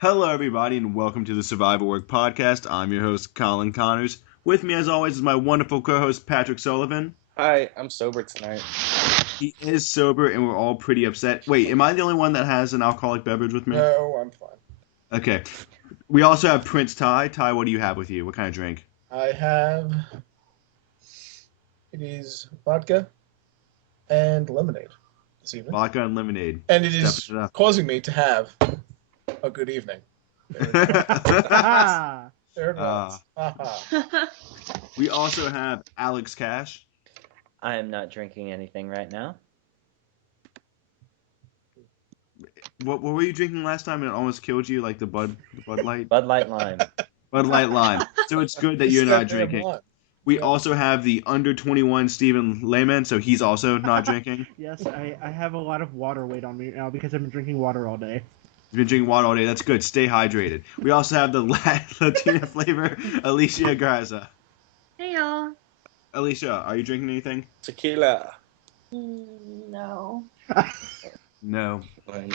Hello, everybody, and welcome to the Survival Work Podcast. I'm your host, Colin Connors. With me, as always, is my wonderful co-host, Patrick Sullivan. Hi, I'm sober tonight. He is sober, and we're all pretty upset. Wait, am I the only one that has an alcoholic beverage with me? No, I'm fine. Okay. We also have Prince Ty. Ty, what do you have with you? What kind of drink? I have... It is vodka and lemonade this evening. Vodka and lemonade. And it is Stepping it up. causing me to have a good evening. There it was. We also have Alex Cash. I am not drinking anything right now. What were you drinking last time and it almost killed you, like the Bud Light? Bud Light Lime. Bud Light Lime. So it's good that you're not drinking. We also have the under 21 Stephen Lehman, so he's also not drinking. Yes, I have a lot of water weight on me now because I've been drinking water all day. You've been drinking water all day. That's good. Stay hydrated. We also have the Latina flavor, Alicia Garza. Hey, y'all. Alicia, are you drinking anything? Tequila. No. No. Like,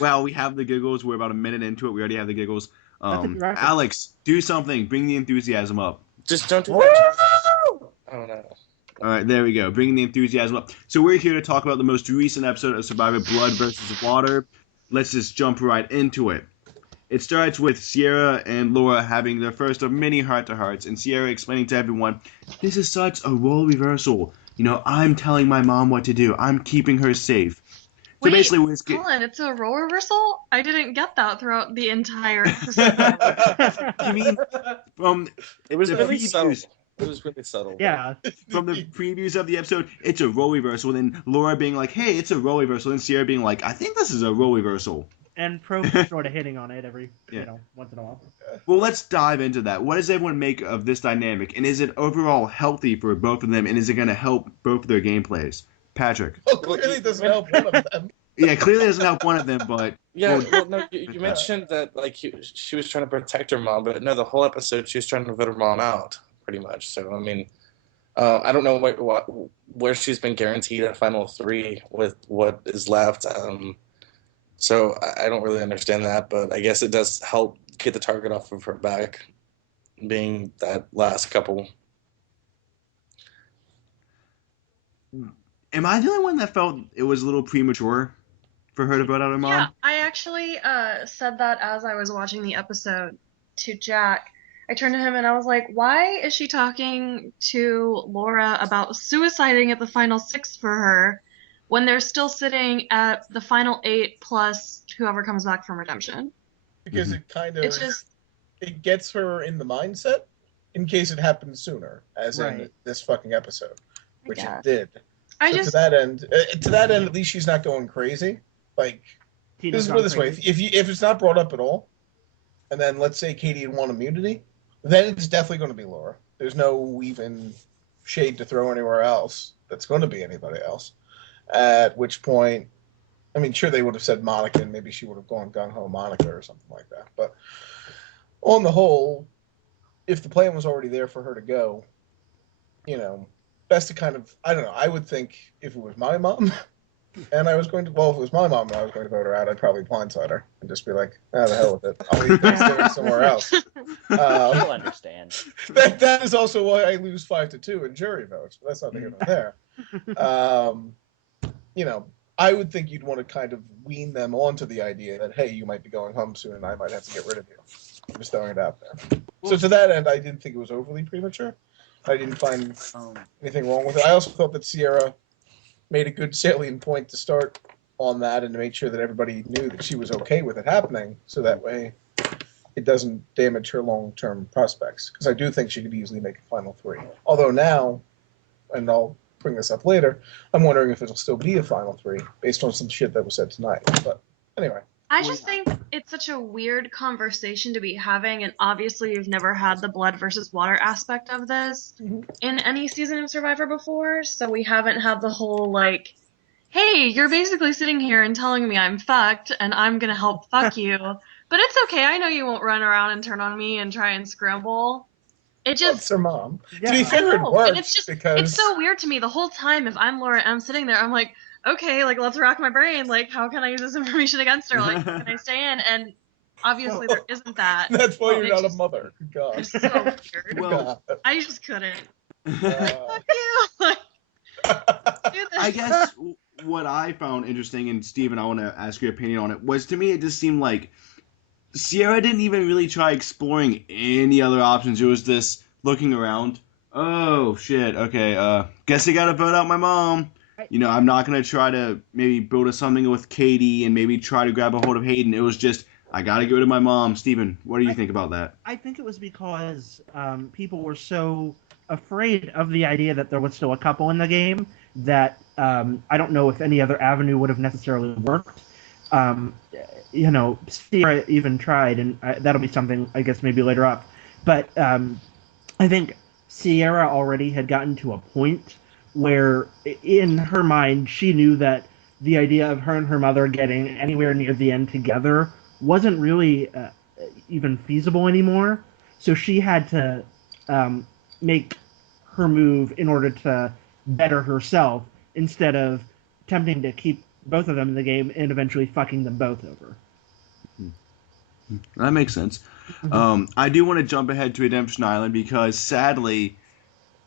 Well, we have the giggles. We're about a minute into it. We already have the giggles. Right. Alex, do something. Bring the enthusiasm up. just don't do that. Oh no. All right, there we go. Bringing the enthusiasm up. So we're here to talk about the most recent episode of Survivor Blood versus Water. Let's just jump right into it. It starts with Sierra and Laura having their first of many heart-to-hearts, and Sierra explaining to everyone, this is such a role reversal. You know, I'm telling my mom what to do. I'm keeping her safe. So Wait, basically, we're just Colin, it's a role reversal? I didn't get that throughout the entire episode. You mean from It was the really previews? subtle. It was really subtle. Yeah. From the previews of the episode, it's a role reversal. Then Laura being like, hey, it's a role reversal. And Sierra being like, I think this is a role reversal. And Pro sort of hitting on it every, once in a while. Well, let's dive into that. What does everyone make of this dynamic? And is it overall healthy for both of them? And is it going to help both of their gameplays? Patrick. Well, clearly it doesn't help one of them. Yeah, clearly doesn't help one of them, but... Yeah, Well, well, no, you mentioned that like she was trying to protect her mom, but no, the whole episode she was trying to vote her mom out, pretty much. So I mean, I don't know where she's been guaranteed a final 3 with what is left. So I don't really understand that, but I guess it does help get the target off of her back, being that last couple. Am I the only one that felt it was a little premature for her to vote out her mom? Yeah, I actually said that as I was watching the episode to Jack. I turned to him and I was like, why is she talking to Laura about suiciding at the final 6 for her when they're still sitting at the final 8 plus whoever comes back from redemption? Because it kind of... It's just... It gets her in the mindset in case it happens sooner, as in Right. this fucking episode, which Yeah. it did. To that end, at least she's not going crazy. Like, Tina's put gone it this way: crazy. if it's not brought up at all, and then let's say Katie had won immunity, then it's definitely going to be Laura. There's no even shade to throw anywhere else. That's going to be anybody else. At which point, I mean, sure they would have said Monica, and maybe she would have gone gung ho Monica or something like that. But on the whole, if the plan was already there for her to go, best to kind of, I don't know, I would think if it was my mom and I was going to, if it was my mom and I was going to vote her out, I'd probably blindside her and just be like, the hell with it. I'll leave Thanksgiving somewhere else. She'll understand. That is also why I lose 5-2 in jury votes, but that's not here nor there. I would think you'd want to kind of wean them onto the idea that, hey, you might be going home soon and I might have to get rid of you. I'm just throwing it out there. So to that end, I didn't think it was overly premature. I didn't find anything wrong with it. I also thought that Sierra made a good salient point to start on that and to make sure that everybody knew that she was okay with it happening, so that way it doesn't damage her long-term prospects. Because I do think she could easily make a final 3. Although now, and I'll bring this up later, I'm wondering if it'll still be a final 3 based on some shit that was said tonight. But anyway. I just think it's such a weird conversation to be having, and obviously you've never had the blood versus water aspect of this in any season of Survivor before, so we haven't had the whole, like, hey, you're basically sitting here and telling me I'm fucked, and I'm gonna help fuck you, but it's okay, I know you won't run around and turn on me and try and scramble. It just... It's her mom. Yeah. To be fair, it works and it's just, because... it's so weird to me the whole time. If I'm Laura, I'm sitting there, I'm like, okay, like let's rack my brain. Like, how can I use this information against her? Like, can I stay in? And obviously there isn't that. That's why you're It not a just- mother. Good God. It's so weird. Well, I just couldn't. Uh, Fuck you. Like, do this. I guess what I found interesting, and Steven, I want to ask your opinion on it, was to me it just seemed like Sierra didn't even really try exploring any other options. It was this looking around. Oh, shit, okay, guess I gotta vote out my mom. You know, I'm not gonna try to maybe build something with Katie and maybe try to grab a hold of Hayden. It was just, I gotta go to my mom. Steven, what do you think about that? I think it was because people were so afraid of the idea that there was still a couple in the game that I don't know if any other avenue would have necessarily worked. You know, Sierra even tried, and that'll be something, I guess, maybe later up. But I think Sierra already had gotten to a point where, in her mind, she knew that the idea of her and her mother getting anywhere near the end together wasn't really even feasible anymore. So she had to make her move in order to better herself instead of attempting to keep both of them in the game and eventually fucking them both over. That makes sense. I do want to jump ahead to Redemption Island because, sadly,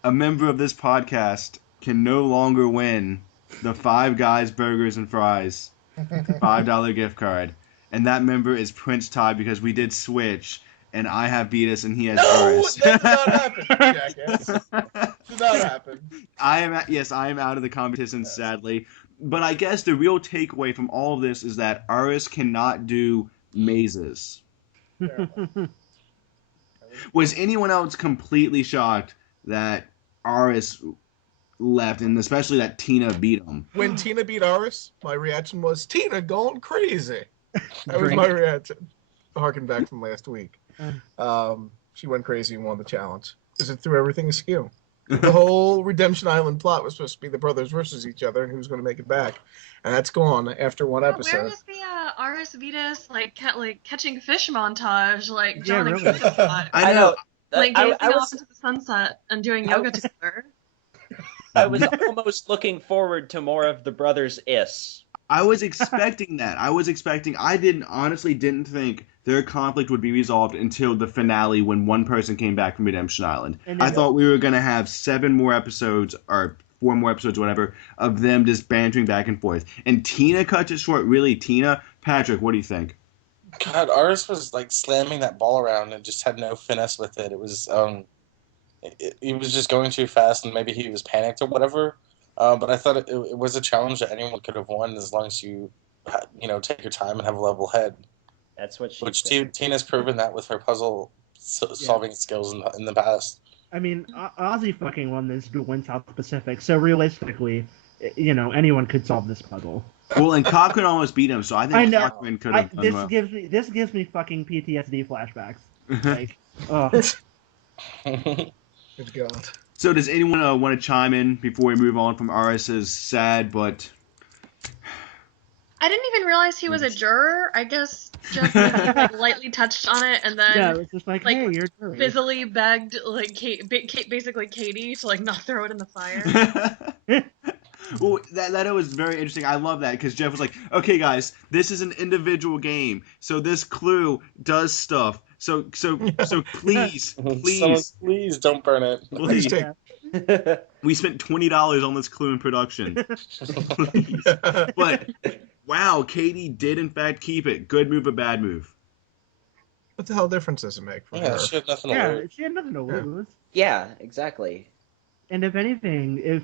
a member of this podcast can no longer win the Five Guys Burgers and Fries $5 gift card. And that member is Prince Todd because we did switch, and I have Beatus and he has No, Boris. that did not happen, jackass. Did not happen. I am out of the competition, sadly. But I guess the real takeaway from all of this is that Aris cannot do mazes. Was anyone else completely shocked that Aris left, and especially that Tina beat him? When Tina beat Aris, my reaction was, Tina going crazy. That was my reaction. Harking back from last week. She went crazy and won the challenge. Because it threw everything askew. The whole Redemption Island plot was supposed to be the brothers versus each other and who's going to make it back. And that's gone after one episode. Where is the Aris Vetus like catching fish montage? Like Yeah, John and really. Keith shot? I know. Like I gazing was off into the sunset and doing yoga together. I was almost looking forward to more of the brothers is. I was expecting that. I honestly didn't think their conflict would be resolved until the finale when one person came back from Redemption Island. And I then- thought we were going to have 7 more episodes, or 4 more episodes, whatever, of them just bantering back and forth. And Tina cut it short. Really, Tina? Patrick, what do you think? God, Aris was like slamming that ball around and just had no finesse with it. It was he was just going too fast, and maybe he was panicked or whatever. But I thought it was a challenge that anyone could have won as long as you take your time and have a level head. That's what she Which said. Tina's proven that with her puzzle solving skills in the past. I mean, Ozzy fucking won this duel in South Pacific, so realistically, anyone could solve this puzzle. Well, and Cochran almost beat him, so I think I know. Cochran could have done well. This gives me fucking PTSD flashbacks. Like, oh, Good God. So does anyone want to chime in before we move on from Aris's sad but... I didn't even realize he was a juror. I guess Jeff maybe, like lightly touched on it and then yeah, it was just like, hey, you're jury. busily begged like basically Katie to like not throw it in the fire. Well, that was very interesting. I love that because Jeff was like, okay, guys, this is an individual game, so this clue does stuff. So please, Someone, please, please don't burn it. Please take. we spent $20 on this clue in production. Please. But wow, Katie did in fact keep it. Good move, a bad move. What the hell difference does it make for Yeah, her? she had nothing to Yeah, lose. she had nothing to lose. Yeah, exactly. And if anything,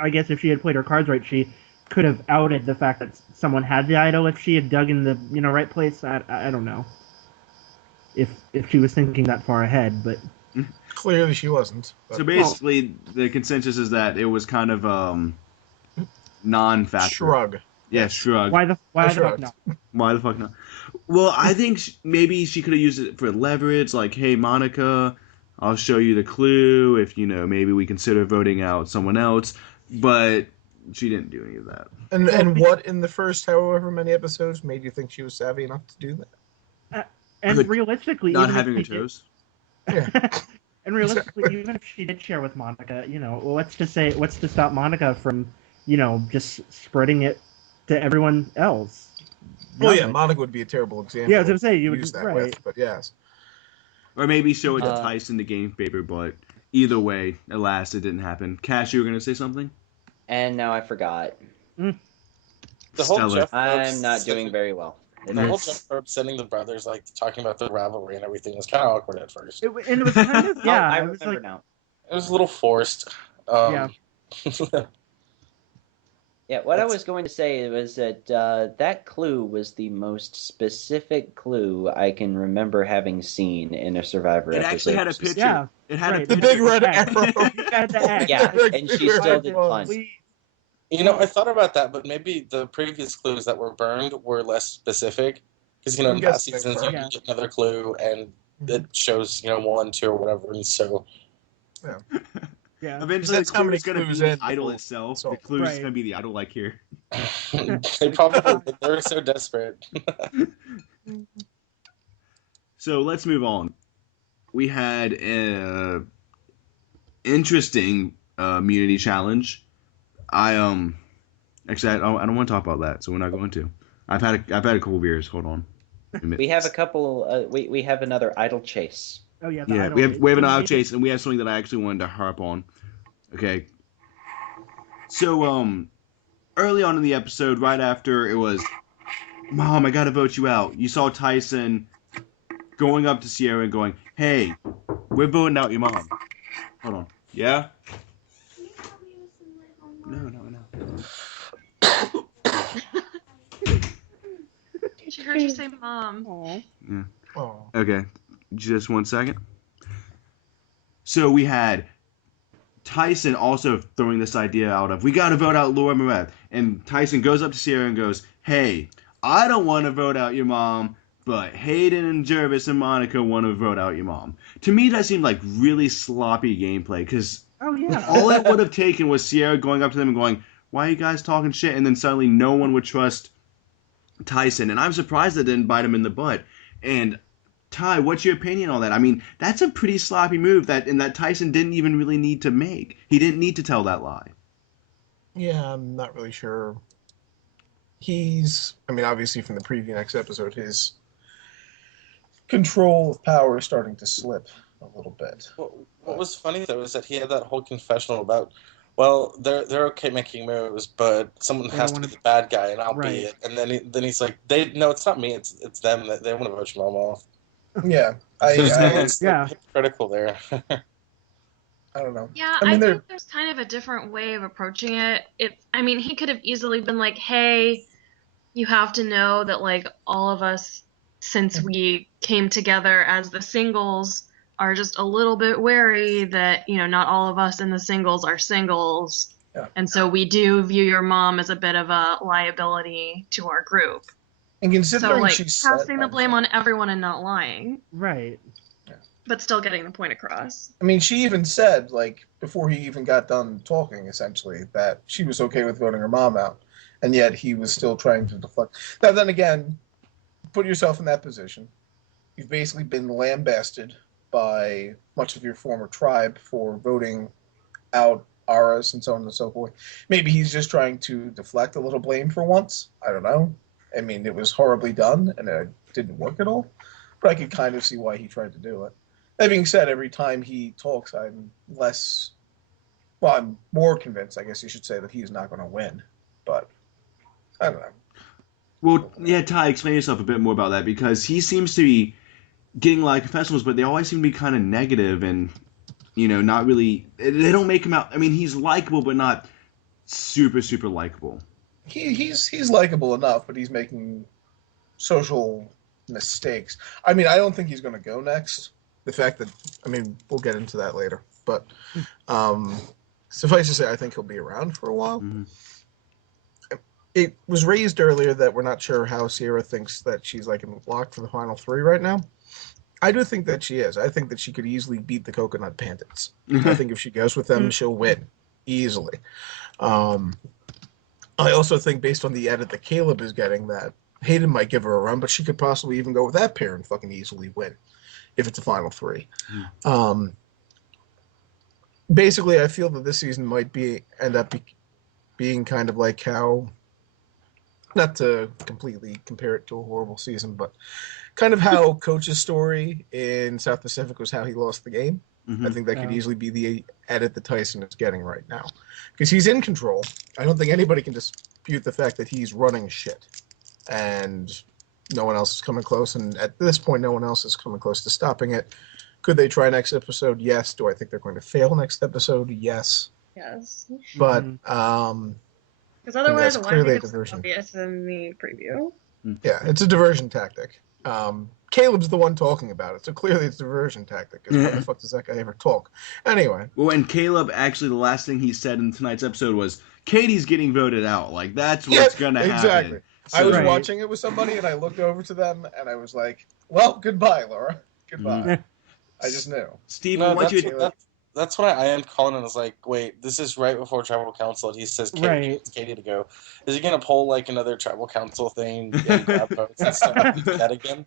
I guess if she had played her cards right, she could have outed the fact that someone had the idol if she had dug in the right place. I don't know if she was thinking that far ahead, but Clearly she wasn't. But So basically, the consensus is that it was kind of non-factor. shrug. Yeah, shrug. why the fuck shrugged. not? Why the fuck not? Well, I think maybe she could have used it for leverage, like, hey, Monica, I'll show you the clue if, maybe we consider voting out someone else. But she didn't do any of that. And what in the first however many episodes made you think she was savvy enough to do that? And Good. realistically, Not even having her if she did- toes. and realistically, even if she did share with Monica, what's to stop Monica from just spreading it to everyone else. Well, yeah, Beyond it. Monica would be a terrible example. Yeah, I was gonna say you would use that right. with, but yes. Or maybe show it to Tyson the game favor, but either way, alas, it didn't happen. Cash, you were gonna say something? And now I forgot. The whole Stellar. Jeff I'm not doing very well. The whole Jeff sending the brothers, like, talking about the rivalry and everything was kind of awkward at first. And it was kind of yeah. I it was remember like, now. It was a little forced. Yeah. Yeah, what I was going to say was that that clue was the most specific clue I can remember having seen in a Survivor It episode. actually had a picture. Yeah, It had right. a The picture. big red Axe. arrow. You got the axe. Yeah, and she still didn't punch. You know, I thought about that, but maybe the previous clues that were burned were less specific. Because, in past seasons, you get another clue, and it shows, 1, 2, or whatever, and so... Yeah. Eventually, That's how many it's going to clues be the in idol before- itself. so- The clue is Right. going to be the idol, like here. they probably... They were so desperate. So let's move on. We had an interesting immunity challenge. Actually, I don't want to talk about that, so we're not going to. I've had a couple beers. Hold on. We have a couple. We have another idol chase. Oh yeah. Yeah, we have an idol chase, and we have something that I actually wanted to harp on. Okay. So early on in the episode, right after it was, Mom, I gotta vote you out. You saw Tyson going up to Sierra and going, "Hey, we're voting out your mom." Hold on. Yeah. No. She heard you say mom. Aw. Oh. Okay, just 1 second. So we had Tyson also throwing this idea out of, we got to vote out Laura Moret. And Tyson goes up to Sierra and goes, hey, I don't want to vote out your mom, but Hayden and Jervis and Monica want to vote out your mom. To me, that seemed like really sloppy gameplay, because Oh yeah. all it would have taken was Sierra going up to them and going, why are you guys talking shit? And then suddenly no one would trust Tyson. And I'm surprised that didn't bite him in the butt. And Ty, what's your opinion on that? I mean, that's a pretty sloppy move that Tyson didn't even really need to make. He didn't need to tell that lie. Yeah, I'm not really sure. Obviously from the previous episode, his control of power is starting to slip a little bit. What was funny, though, is that he had that whole confessional about, well, they're okay making moves, but someone has to be the bad guy, and I'll be it. And then he's like, no, it's not me, it's them. They want to vote your mom off. Yeah, It's hypocritical there. I don't know. Yeah, I think there's kind of a different way of approaching it. He could have easily been like, hey, you have to know that, like, all of us, since we came together as the singles, are just a little bit wary that, not all of us in the singles are singles. Yeah. And so we do view your mom as a bit of a liability to our group. And considering So, like, she's casting the blame on everyone and not lying. Right. But still getting the point across. She even said, like, before he even got done talking, essentially, that she was okay with voting her mom out. And yet he was still trying to deflect. Now, then again, put yourself in that position. You've basically been lambasted by much of your former tribe for voting out Aras and so on and so forth. Maybe he's just trying to deflect a little blame for once. I don't know. It was horribly done, and it didn't work at all. But I could kind of see why he tried to do it. That being said, every time he talks, I'm more convinced, I guess you should say, that he's not going to win. But I don't know. Well, yeah, Ty, explain yourself a bit more about that, because he seems to be getting a lot of confessionals, but they always seem to be kind of negative and, not really. They don't make him out. He's likable, but not super, super likable. He's likable enough, but he's making social mistakes. I don't think he's going to go next. The fact that, we'll get into that later. But suffice to say, I think he'll be around for a while. Mm-hmm. It was raised earlier that we're not sure how Sierra thinks that she's locked for the final three right now. I do think that she is. I think that she could easily beat the Coconut Bandits. I think if she goes with them, she'll win easily. I also think, based on the edit that Caleb is getting, that Hayden might give her a run, but she could possibly even go with that pair and fucking easily win if it's a final three. Basically, I feel that this season might end up being kind of like how, not to completely compare it to a horrible season, but kind of how Coach's story in South Pacific was how he lost the game. I think that could easily be the edit that Tyson is getting right now. Because he's in control. I don't think anybody can dispute the fact that he's running shit. And no one else is coming close. And at this point, no one else is coming close to stopping it. Could they try next episode? Yes. Do I think they're going to fail next episode? Yes. Yes. But, Because otherwise, that's why clearly make a it so diversion. obvious in the preview? Yeah, it's a diversion tactic. Caleb's the one talking about it, so clearly it's a diversion tactic. Because when the fuck does that guy ever talk? Anyway. Well, and Caleb, actually, the last thing he said in tonight's episode was, Katie's getting voted out. Like, that's what's going to exactly. happen. I was So- watching it with somebody, and I looked over to them, and I was like, well, goodbye, Laura. Goodbye. I just knew. Steve, No, I want you to... that's what I am. Colin and was like, wait, this is right before tribal council. And he says Katie wants Katie to go. Is he gonna pull like another tribal council thing and grab votes and stuff like that again?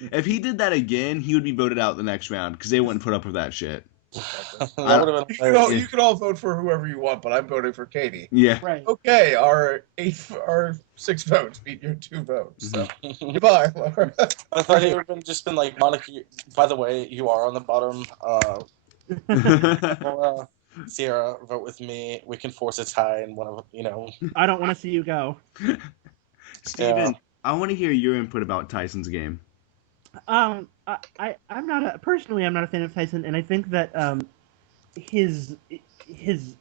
If he did that again, he would be voted out the next round because they wouldn't put up with that shit. That would have been You can all vote for whoever you want, but I'm voting for Katie. Yeah. Right. Okay, our 6 votes beat your 2 votes. So. Goodbye, Laura. I thought it would have just been like, Monica, by the way, you are on the bottom. Laura, Sierra, vote with me. We can force a tie and one of, I don't want to see you go. Steven, I want to hear your input about Tyson's game. I'm not personally, I'm not a fan of Tyson, and I think that his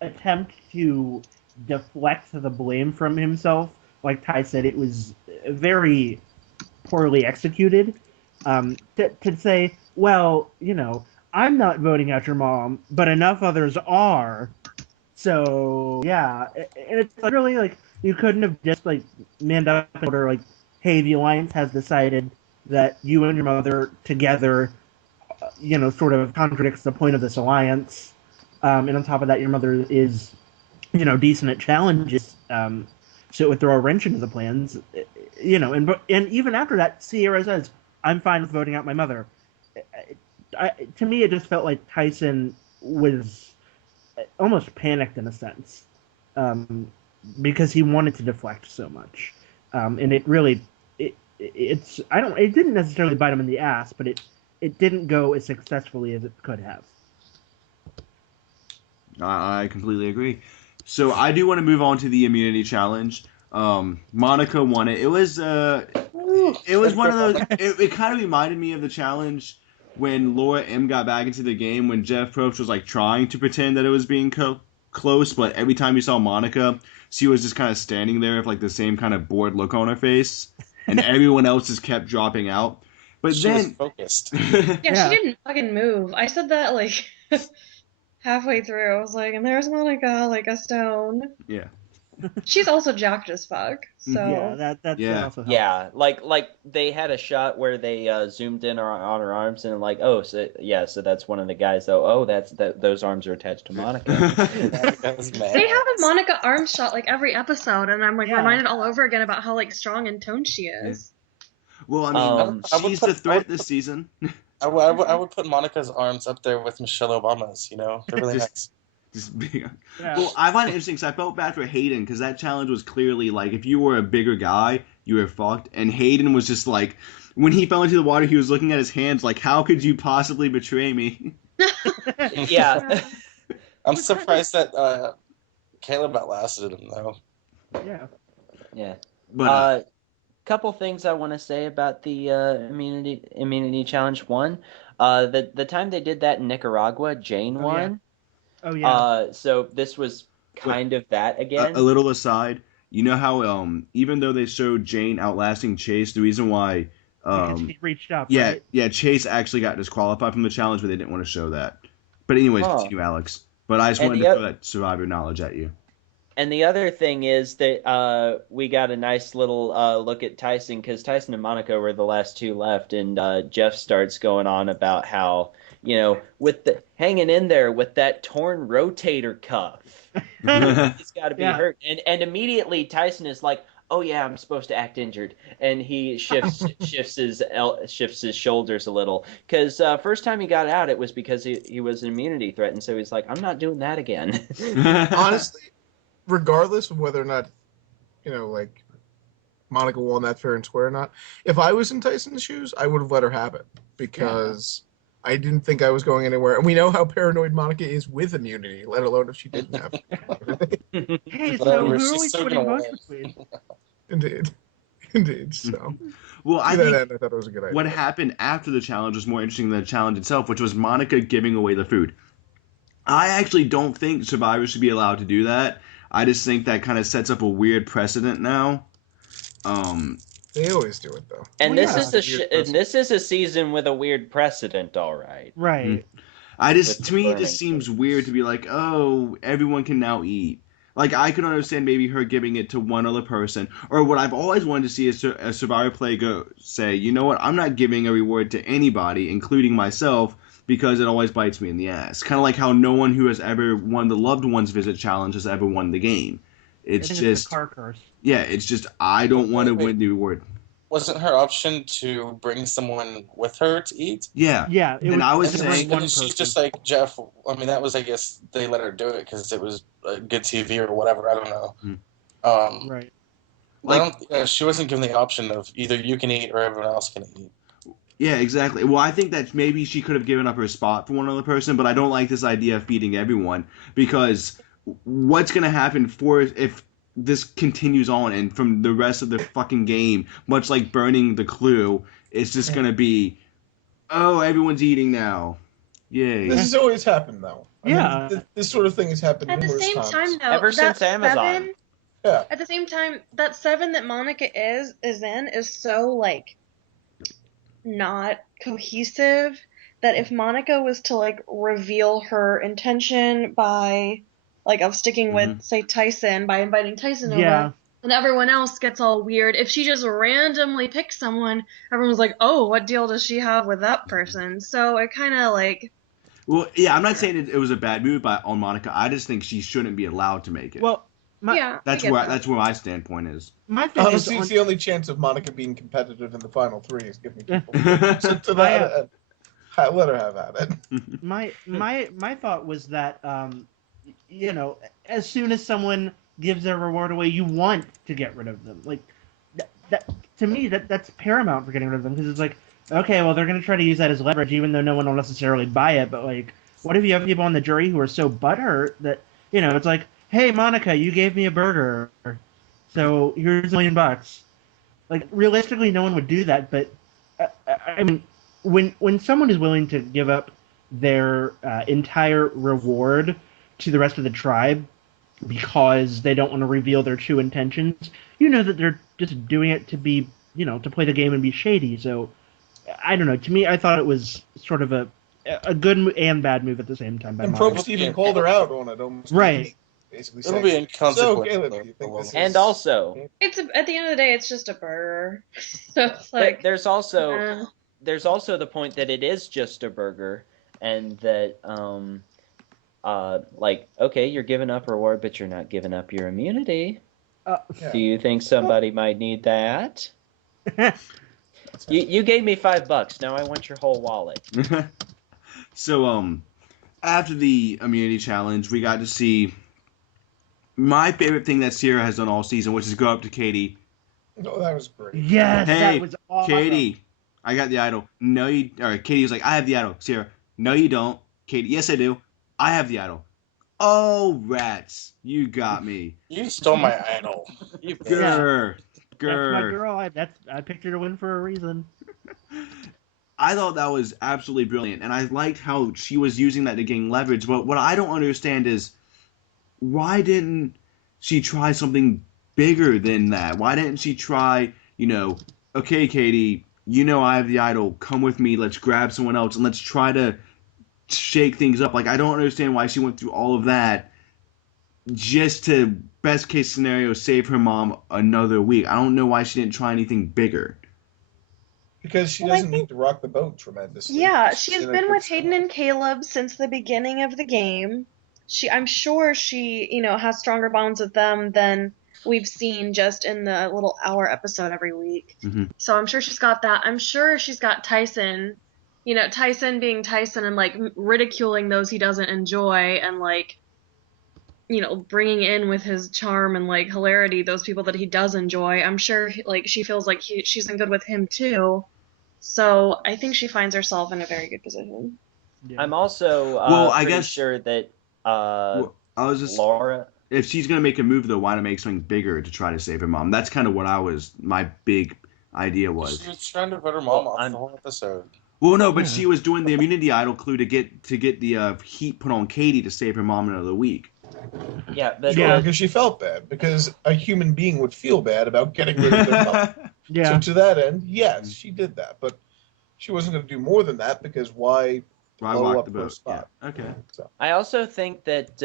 attempt to deflect the blame from himself, like Ty said, it was very poorly executed. To say, well, I'm not voting out your mom, but enough others are. So yeah, and it's literally like you couldn't have just like manned up and order like, hey, the alliance has decided that you and your mother together, sort of contradicts the point of this alliance. And on top of that, your mother is, decent at challenges. So it would throw a wrench into the plans. And even after that, Sierra says, "I'm fine with voting out my mother." To me, it just felt like Tyson was almost panicked in a sense, because he wanted to deflect so much, and it really, it didn't necessarily bite him in the ass, but it didn't go as successfully as it could have. I completely agree. So I do want to move on to the immunity challenge. Monica won it. It was one of those. It kind of reminded me of the challenge when Laura M got back into the game when Jeff Probst was like trying to pretend that it was being close, but every time you saw Monica, she was just kind of standing there with like the same kind of bored look on her face, and everyone else just kept dropping out. But she then was focused. Yeah, she didn't fucking move. I said that like halfway through. I was like, and there's Monica, like a stone. Yeah. She's also jacked as fuck. So Yeah, that also helps. Yeah, like they had a shot where they zoomed in on her arms and like, oh, so that's one of the guys. Oh, those arms are attached to Monica. they have a Monica arm shot like every episode, and I'm like reminded all over again about how like strong and toned she is. Well, I mean, she's the threat this season. I would put Monica's arms up there with Michelle Obama's. They're really nice. Just being, Well, I find it interesting because I felt bad for Hayden because that challenge was clearly like if you were a bigger guy, you were fucked. And Hayden was just like, when he fell into the water, he was looking at his hands like, how could you possibly betray me? Yeah. I'm surprised that Caleb outlasted him though. Yeah. Yeah. But couple things I want to say about the immunity challenge. One, the time they did that in Nicaragua, Jane won. Oh yeah. So this was kind of that again. A little aside, you know how even though they showed Jane outlasting Chase, the reason why because he reached up. Yeah, right? yeah, Chase actually got disqualified from the challenge, but they didn't want to show that. But anyways, continue, Alex. But I just wanted to throw that Survivor knowledge at you. And the other thing is that we got a nice little look at Tyson because Tyson and Monica were the last two left, and Jeff starts going on about how with the hanging in there with that torn rotator cuff, he's got to be hurt, and immediately Tyson is like, "Oh yeah, I'm supposed to act injured," and he shifts his shoulders a little because first time he got out, it was because he was an immunity threat, and so he's like, "I'm not doing that again." regardless of whether or not, like Monica won that fair and square or not, if I was in Tyson's shoes, I would have let her have it because I didn't think I was going anywhere. And we know how paranoid Monica is with immunity, let alone if she didn't have it. Hey, so Whatever, who are she's we still splitting gonna votes win. between? Indeed. So, Well, I to that think end, I thought it was a good idea. what happened after the challenge was more interesting than the challenge itself, which was Monica giving away the food. I actually don't think survivors should be allowed to do that. I just think that kind of sets up a weird precedent now. They always do it though. And Well, this is a season with a weird precedent, all right. Right. To me, it burning just seems food. weird to be like, oh, everyone can now eat. Like, I could understand maybe her giving it to one other person. Or what I've always wanted to see is a survivor player say, you know what, I'm not giving a reward to anybody, including myself, because it always bites me in the ass. Kind of like how no one who has ever won the loved ones visit challenge has ever won the game. It's I think just, the car curse. yeah, it's just, I don't want to Wait. win the reward. Wasn't her option to bring someone with her to eat? Yeah. Yeah, it And was. I was to saying- bring one And she's person. just like, Jeff, I mean, that was, I guess, they let her do it because it was good TV or whatever, I don't know. Right. She wasn't given the option of either you can eat or everyone else can eat. Yeah, exactly. Well, I think that maybe she could have given up her spot for one other person, but I don't like this idea of feeding everyone because what's going to happen if this continues on and from the rest of the fucking game, much like burning the clue, it's just going to be, oh, everyone's eating now. Yay. This has always happened though. I Yeah. mean, this sort of thing has happened At the numerous same times. time, though, Ever that since Amazon. 7, Yeah. at the same time, that 7 that Monica is in is so like not cohesive that if Monica was to like reveal her intention by like of sticking with say Tyson by inviting Tyson Yeah. over, and everyone else gets all weird. If she just randomly picks someone, everyone's like, "Oh, what deal does she have with that person?" So it kind of like Well, yeah, I'm not saying it was a bad move on Monica. I just think she shouldn't be allowed to make it. Well, yeah, that's I get where that. my standpoint is. my thing Honestly, is it's the only chance of Monica being competitive in the final 3 is giving people. So to My, that end, let her have at it. my thought was that as soon as someone gives their reward away, you want to get rid of them. Like that to me, that's paramount for getting rid of them because it's like, okay, well they're gonna try to use that as leverage, even though no one will necessarily buy it. But like, what if you have people on the jury who are so butthurt that it's like, hey Monica, you gave me a burger, so here's $1 million. Like realistically, no one would do that, but I mean, when someone is willing to give up their entire reward to the rest of the tribe because they don't want to reveal their true intentions, that they're just doing it to be, to play the game and be shady. So, I don't know. To me, I thought it was sort of a good and bad move at the same time. By And Monica. Probst even called her out on it. Almost Right. Basically It'll saying, be inconsequential. So, Caleb, do you think this is... And also, It's at the end of the day, it's just a burger. So it's like there's also the point that it is just a burger, and that okay, you're giving up reward, but you're not giving up your immunity. Do you think somebody might need that? You gave me $5. Now I want your whole wallet. So, after the immunity challenge, we got to see my favorite thing that Sierra has done all season, which is go up to Katie. Oh, that was great. Yes, Hey, that was awesome. Katie, I got the idol. No, you. Or Katie was like, I have the idol. Sierra, no, you don't. Katie, yes, I do. I have the idol. Oh, rats, you got me. You stole my idol. You Grr, That's my grr. girl. I picked her to win for a reason. I thought that was absolutely brilliant, and I liked how she was using that to gain leverage. But what I don't understand is why didn't she try something bigger than that? Why didn't she try, okay, Katie, I have the idol. Come with me. Let's grab someone else, and let's try to shake things up. Like, I don't understand why she went through all of that just to, best case scenario, save her mom another week. I don't know why she didn't try anything bigger. Because she doesn't need to rock the boat tremendously. yeah, She's she's in a been good with Hayden spot. and Caleb since the beginning of the game. I'm sure she, has stronger bonds with them than we've seen just in the little hour episode every week. Mhm. So I'm sure she's got that. I'm sure she's got Tyson, Tyson being Tyson and like ridiculing those he doesn't enjoy and like, bringing in with his charm and like hilarity those people that he does enjoy. I'm sure like she feels like she's in good with him too. So I think she finds herself in a very good position. Yeah. I'm also Well, I pretty guess- sure that Well, I was just Laura. if she's gonna make a move though, why not make something bigger to try to save her mom? That's kind of what my big idea was. She was trying to vote her mom Well, off the whole episode. Well, no, but Yeah. she was doing the immunity idol clue to get the heat put on Katie to save her mom another week. Yeah, but Sure, Yeah. because she felt bad. Because a human being would feel bad about getting rid of their mom. Yeah. So to that end, yes, she did that. But she wasn't going to do more than that because why Why blow rock up the her boat? spot? Yeah. Okay. I also think that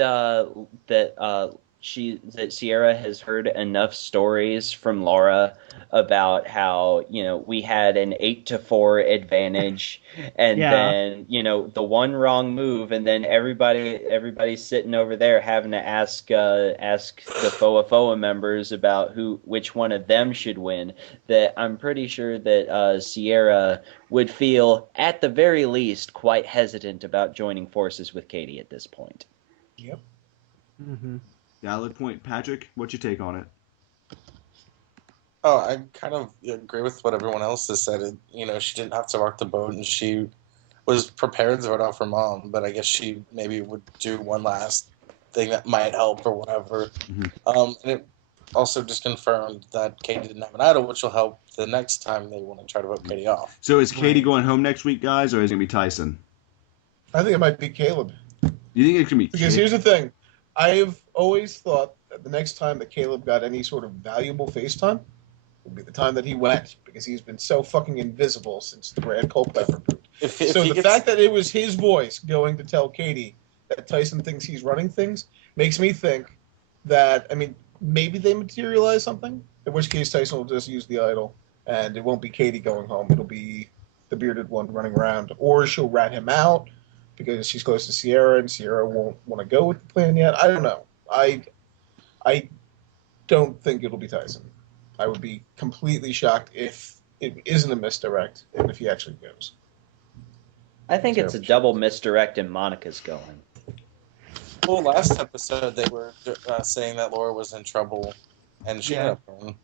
Sierra has heard enough stories from Laura about how we had an 8-4 advantage, and Yeah. then the one wrong move, and then everybody's sitting over there having to ask the FOA members about which one of them should win. That I'm pretty sure that Sierra would feel at the very least quite hesitant about joining forces with Katie at this point. Yep. Mm-hmm. Valid point, Patrick. What's your take on it? Oh, I kind of agree with what everyone else has said. She didn't have to rock the boat, and she was prepared to vote off her mom, but I guess she maybe would do one last thing that might help or whatever. Mhm. And it also just confirmed that Katie didn't have an idol, which will help the next time they want to try to vote Katie off. So is Katie Right. going home next week, guys, or is it gonna be Tyson? I think it might be Caleb. You think it's gonna be? Because here's the thing. I've always thought that the next time that Caleb got any sort of valuable FaceTime would be the time that he went, because he's been so fucking invisible since the Brad Culpepper group. If So he the gets, fact that it was his voice going to tell Katie that Tyson thinks he's running things makes me think that, maybe they materialize something, in which case Tyson will just use the idol, and it won't be Katie going home. It'll be the bearded one running around. Or she'll rat him out because she's close to Sierra, and Sierra won't want to go with the plan yet. I don't know. I don't think it'll be Tyson. I would be completely shocked if it isn't a misdirect, and if he actually goes. I think it's a double misdirect, and Monica's going. well, last episode they were saying that Laura was in trouble, and she ended up going.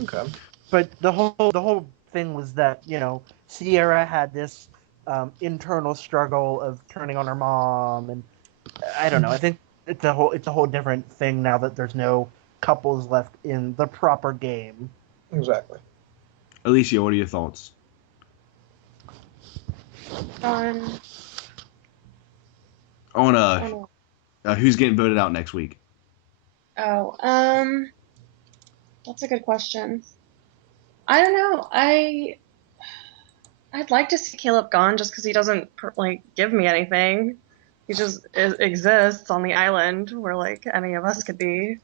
Okay. But the whole thing was that Sierra had this internal struggle of turning on her mom, and I don't know. I think it's a whole different thing now that there's no couples left in the proper game. Exactly. Alicia, what are your thoughts? On On who's getting voted out next week? Oh, that's a good question. I don't know. I'd like to see Caleb gone just because he doesn't give me anything. He just exists on the island where any of us could be.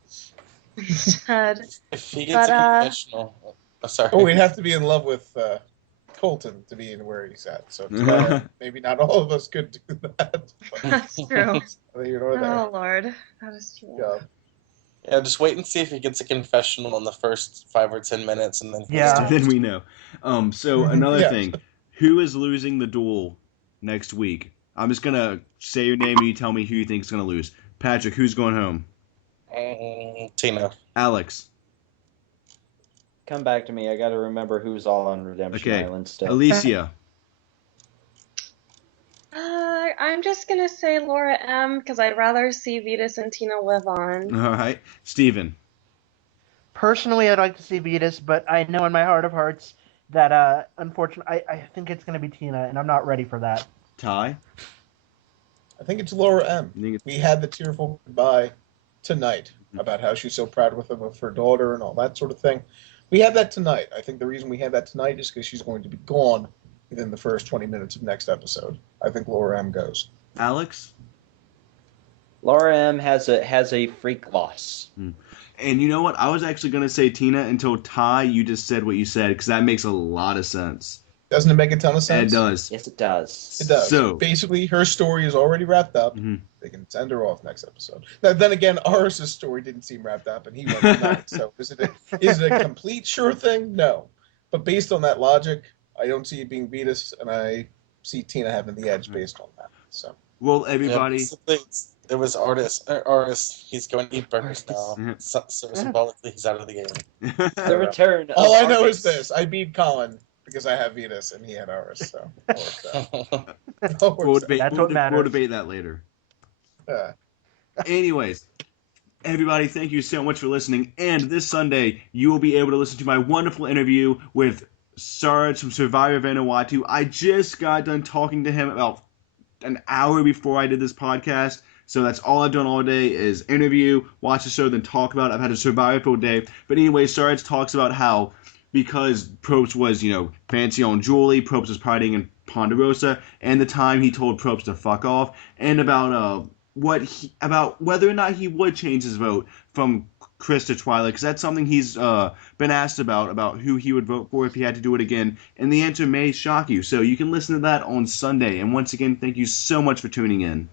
Instead, If he gets a confessional, sorry. Oh, we'd have to be in love with Colton to be in where he's at. So maybe not all of us could do that. that's true. You're there. Oh Lord, that is true. Yeah. Yeah, just wait and see if he gets a confessional in the first 5 or 10 minutes, and then Yeah. Then we know. So another Yes. thing, who is losing the duel next week? I'm just gonna say your name and you tell me who you think is gonna lose. Patrick, who's going home? Tina. Alex. Come back to me. I got to remember who's all on Redemption Okay. Island still. Alicia. I'm just gonna say Laura M because I'd rather see Vetus and Tina live on. All right. Steven. Personally, I'd like to see Vetus, but I know in my heart of hearts that unfortunately, I think it's going to be Tina, and I'm not ready for that. Ty. I think it's Laura M. You think it's- We had the tearful goodbye tonight about how she's so proud of her daughter and all that sort of thing. We had that tonight. I think the reason we had that tonight is because she's going to be gone within the first 20 minutes of next episode. I think Laura M goes. Alex. Laura M has a freak loss. And you know what? I was actually going to say Tina until Ty, you just said what you said, because that makes a lot of sense. Doesn't it make a ton of sense? It does. Yes, it does. It does. So- basically, her story is already wrapped up. Mhm. They can send her off next episode. Now, then again, Aris's story didn't seem wrapped up, and he went tonight. So is it a complete sure thing? No. But based on that logic, I don't see it being Vetus, and I see Tina having the edge based on that. So Well, everybody. Yeah, It was artist. He's going to eat burgers now. Yeah. So symbolically, he's out of the game. The return. All of I know is artists. this: I beat Colin because I have Vetus and he had Aris, so it worked out. It all We'll works debate, That's what we'll matters. debate that later. out. Anyways, everybody, thank you so much for listening. And this Sunday, you will be able to listen to my wonderful interview with Sarge from Survivor Vanuatu. I just got done talking to him about an hour before I did this podcast. So that's all I've done all day is interview, watch the show, then talk about it. I've had a survival day. But anyway, Sarge talks about how because Probst was, fancy on Julie, Probst was partying in Ponderosa, and the time he told Probst to fuck off, and about about whether or not he would change his vote from Chris to Twilight, because that's something he's been asked about who he would vote for if he had to do it again, and the answer may shock you. So you can listen to that on Sunday. And once again, thank you so much for tuning in.